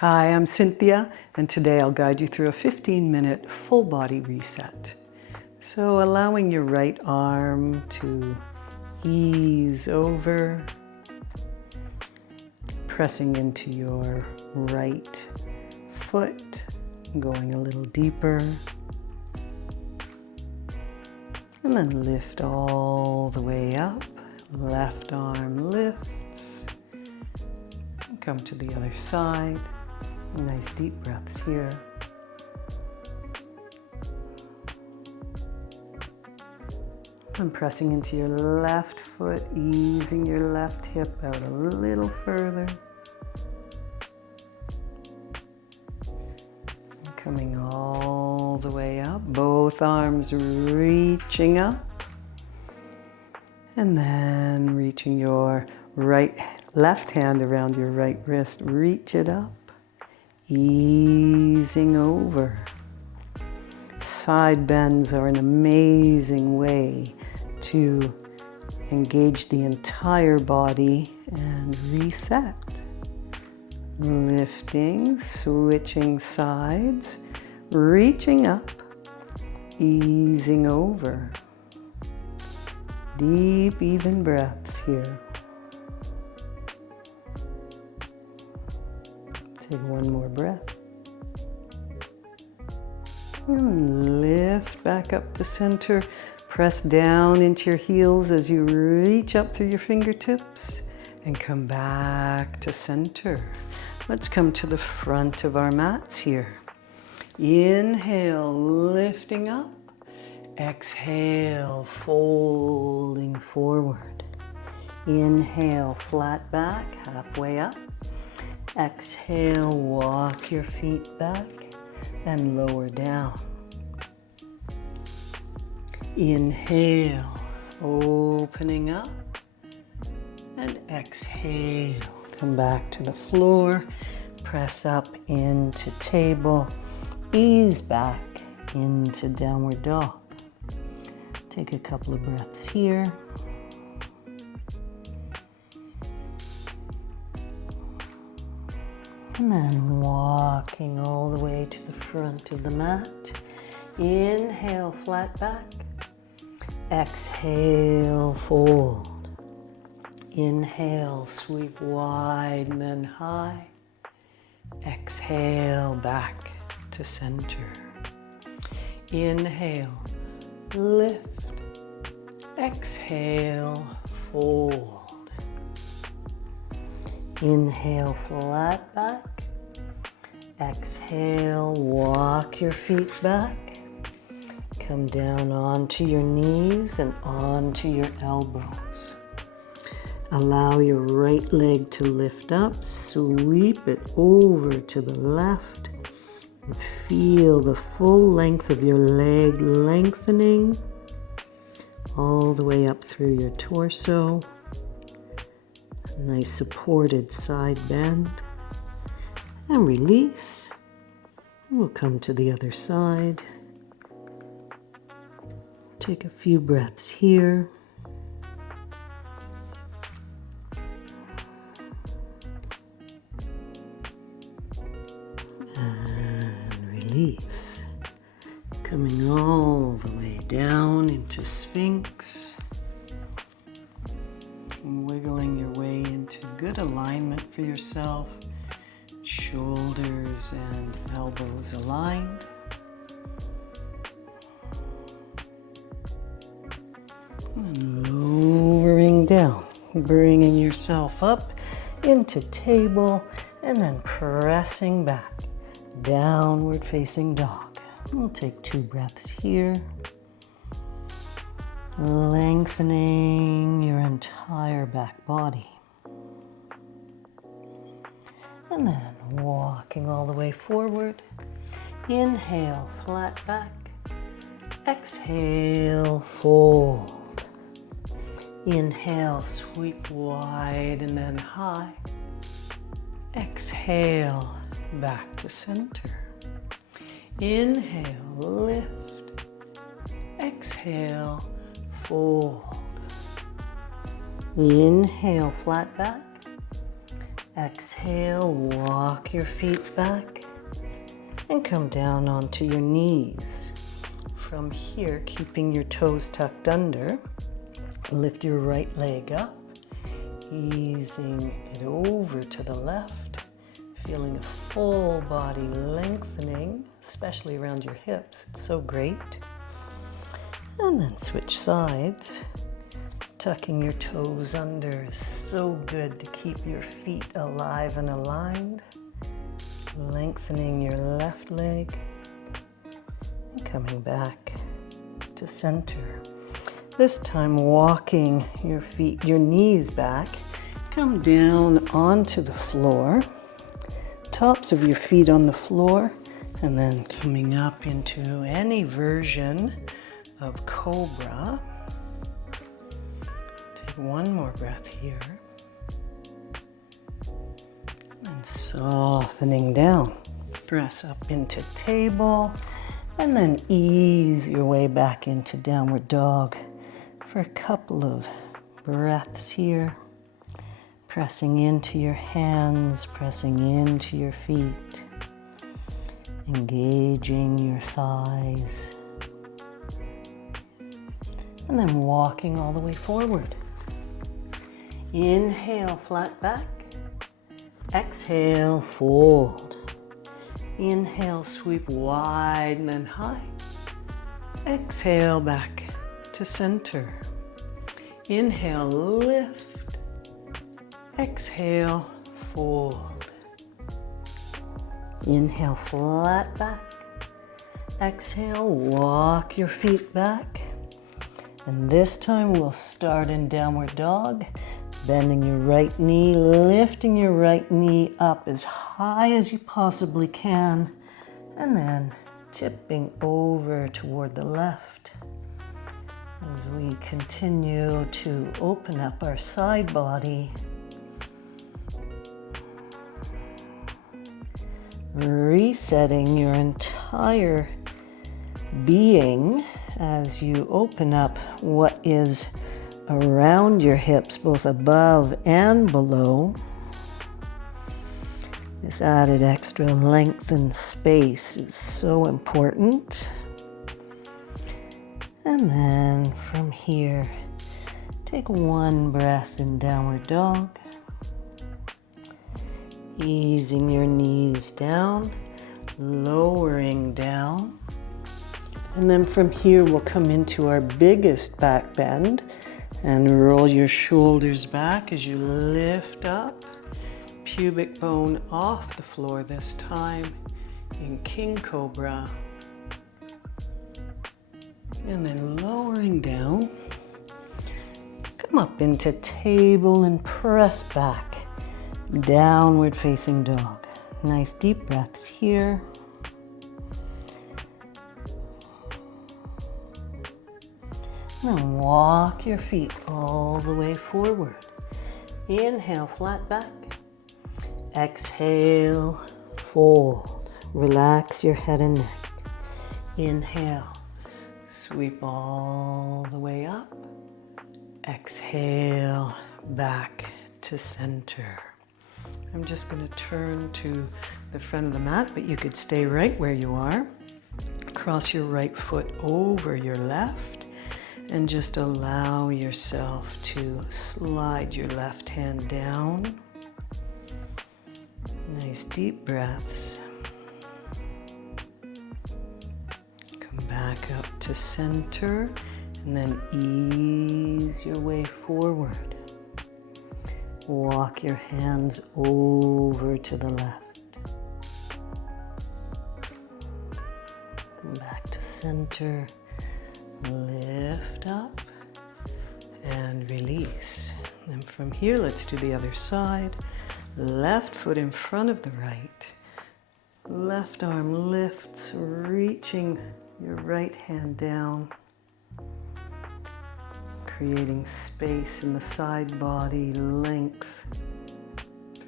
Hi, I'm Cynthia, and today I'll guide you through a 15-minute full body reset. So allowing your right arm to ease over, pressing into your right foot, going a little deeper, and then lift all the way up. Left arm lifts, and come to the other side. Nice deep breaths here. And pressing into your left foot, easing your left hip out a little further. And coming all the way up, both arms reaching up. And then reaching your left hand around your right wrist, reach it up. Easing over. Side bends are an amazing way to engage the entire body and reset. Lifting, switching sides, reaching up, easing over. Deep, even breaths here. Take one more breath. And lift back up to center. Press down into your heels as you reach up through your fingertips and come back to center. Let's come to the front of our mats here. Inhale, lifting up. Exhale, folding forward. Inhale, flat back, halfway up. Exhale, walk your feet back and lower down. Inhale, opening up, and exhale. Come back to the floor, press up into table, ease back into downward dog. Take a couple of breaths here. And then walking all the way to the front of the mat. Inhale, flat back. Exhale, fold. Inhale, sweep wide and then high. Exhale, back to center. Inhale, lift. Exhale, fold. Inhale, flat back. Exhale, walk your feet back. Come down onto your knees and onto your elbows. Allow your right leg to lift up. Sweep it over to the left. And feel the full length of your leg lengthening all the way up through your torso. Nice supported side bend. And release. We'll come to the other side. Take a few breaths here. And release. Coming all the way down into Sphinx. Wiggling your way into good alignment for yourself. Shoulders and elbows aligned. And lowering down, bringing yourself up into table and then pressing back, downward facing dog. We'll take 2 breaths here. Lengthening your entire back body. And then walking all the way forward. Inhale, flat back. Exhale, fold. Inhale, sweep wide and then high. Exhale, back to center. Inhale, lift. Exhale, fold. Inhale, flat back. Exhale, walk your feet back and come down onto your knees. From here, keeping your toes tucked under, lift your right leg up, easing it over to the left, feeling a full body lengthening, especially around your hips. It's so great. And then switch sides. Tucking your toes under is so good to keep your feet alive and aligned. Lengthening your left leg and coming back to center. This time walking your feet, your knees back. Come down onto the floor. Tops of your feet on the floor, and then coming up into any version of Cobra. Take one more breath here. And softening down. Press up into table, and then ease your way back into downward dog for a couple of breaths here. Pressing into your hands, pressing into your feet, engaging your thighs, and then walking all the way forward. Inhale, flat back. Exhale, fold. Inhale, sweep wide and then high. Exhale, back to center. Inhale, lift. Exhale, fold. Inhale, flat back. Exhale, walk your feet back. And this time we'll start in downward dog, bending your right knee, lifting your right knee up as high as you possibly can, and then tipping over toward the left. As we continue to open up our side body, resetting your entire being as you open up what is around your hips, both above and below. This added extra length and space is so important. And then from here, take one breath in downward dog. Easing your knees down, lowering down. And then from here, we'll come into our biggest back bend and roll your shoulders back as you lift up. Pubic bone off the floor this time in King Cobra. And then lowering down, come up into table and press back. Downward facing dog. Nice deep breaths here. Then walk your feet all the way forward. Inhale, flat back. Exhale, fold. Relax your head and neck. Inhale, sweep all the way up. Exhale, back to center. I'm just going to turn to the front of the mat, but you could stay right where you are. Cross your right foot over your left and just allow yourself to slide your left hand down. Nice deep breaths. Come back up to center and then ease your way forward. Walk your hands over to the left. Back to center. Lift up and release. And from here, let's do the other side. Left foot in front of the right. Left arm lifts, reaching your right hand down. Creating space in the side body, length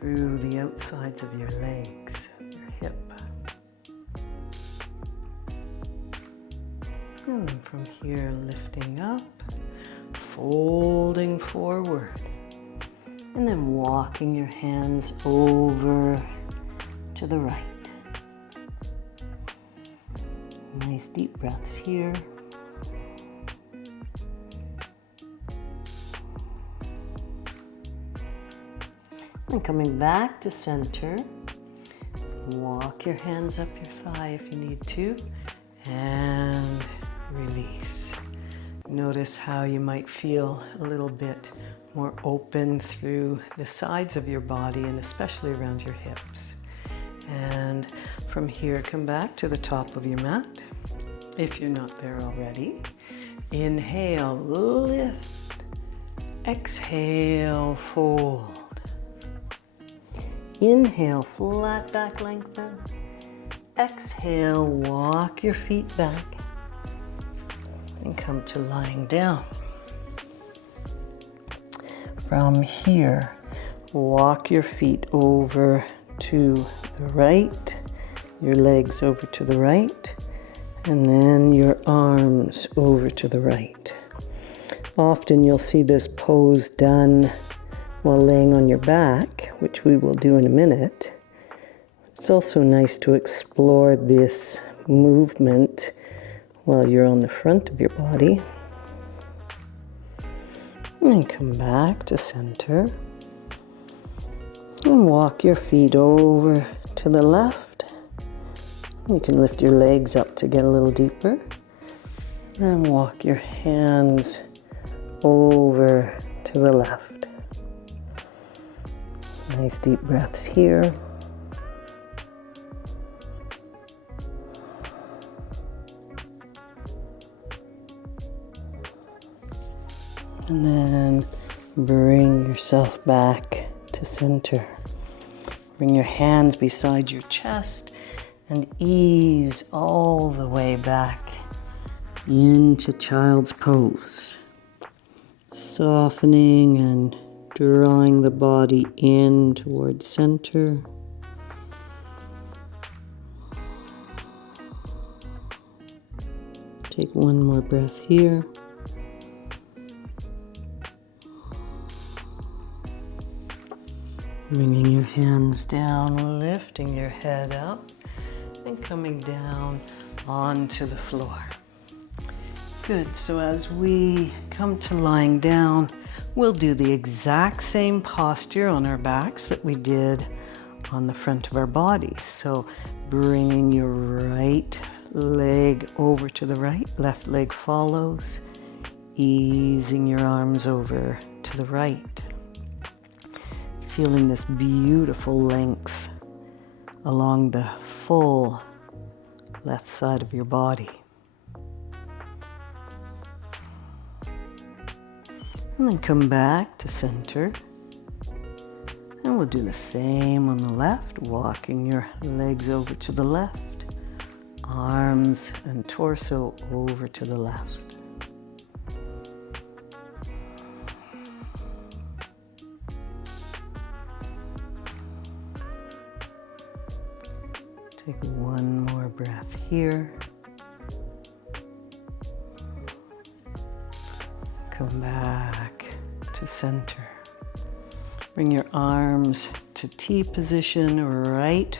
through the outsides of your legs, your hip. And then from here, lifting up, folding forward. And then walking your hands over to the right. Nice deep breaths here. And coming back to center, walk your hands up your thigh if you need to, and release. Notice how you might feel a little bit more open through the sides of your body and especially around your hips. And from here, come back to the top of your mat if you're not there already. Inhale, lift. Exhale, fold. Inhale, flat back lengthen. Exhale, walk your feet back and come to lying down. From here, walk your feet over to the right, your legs over to the right, and then your arms over to the right. Often you'll see this pose done while laying on your back, which we will do in a minute. It's also nice to explore this movement while you're on the front of your body. And come back to center. And walk your feet over to the left. You can lift your legs up to get a little deeper. And walk your hands over to the left. Nice deep breaths here. And then bring yourself back to center. Bring your hands beside your chest and ease all the way back into child's pose. Softening and drawing the body in towards center. Take one more breath here. Bringing your hands down, lifting your head up, and coming down onto the floor. Good, so as we come to lying down, we'll do the exact same posture on our backs that we did on the front of our bodies. So bringing your right leg over to the right, left leg follows, easing your arms over to the right. Feeling this beautiful length along the full left side of your body. And then come back to center. And we'll do the same on the left, walking your legs over to the left, arms and torso over to the left. Take one more breath here. Come back to center. Bring your arms to T position, right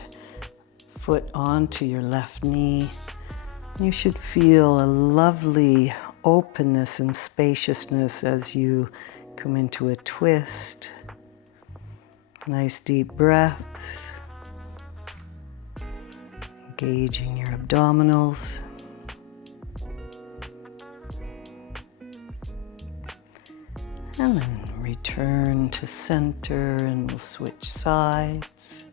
foot onto your left knee. You should feel a lovely openness and spaciousness as you come into a twist. Nice deep breaths. Engaging your abdominals. And then return to center and we'll switch sides.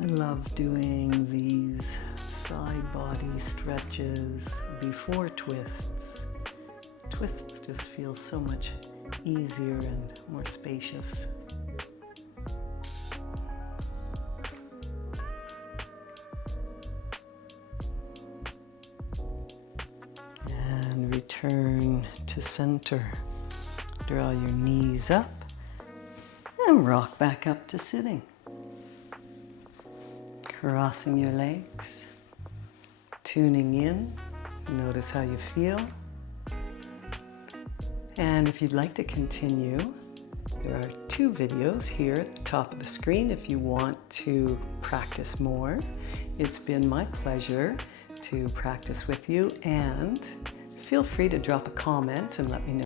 I love doing these side body stretches before twists. Twists just feel so much easier and more spacious. Return to center. Draw your knees up and rock back up to sitting. Crossing your legs, tuning in. Notice how you feel. And if you'd like to continue, there are 2 videos here at the top of the screen if you want to practice more. It's been my pleasure to practice with you, and feel free to drop a comment and let me know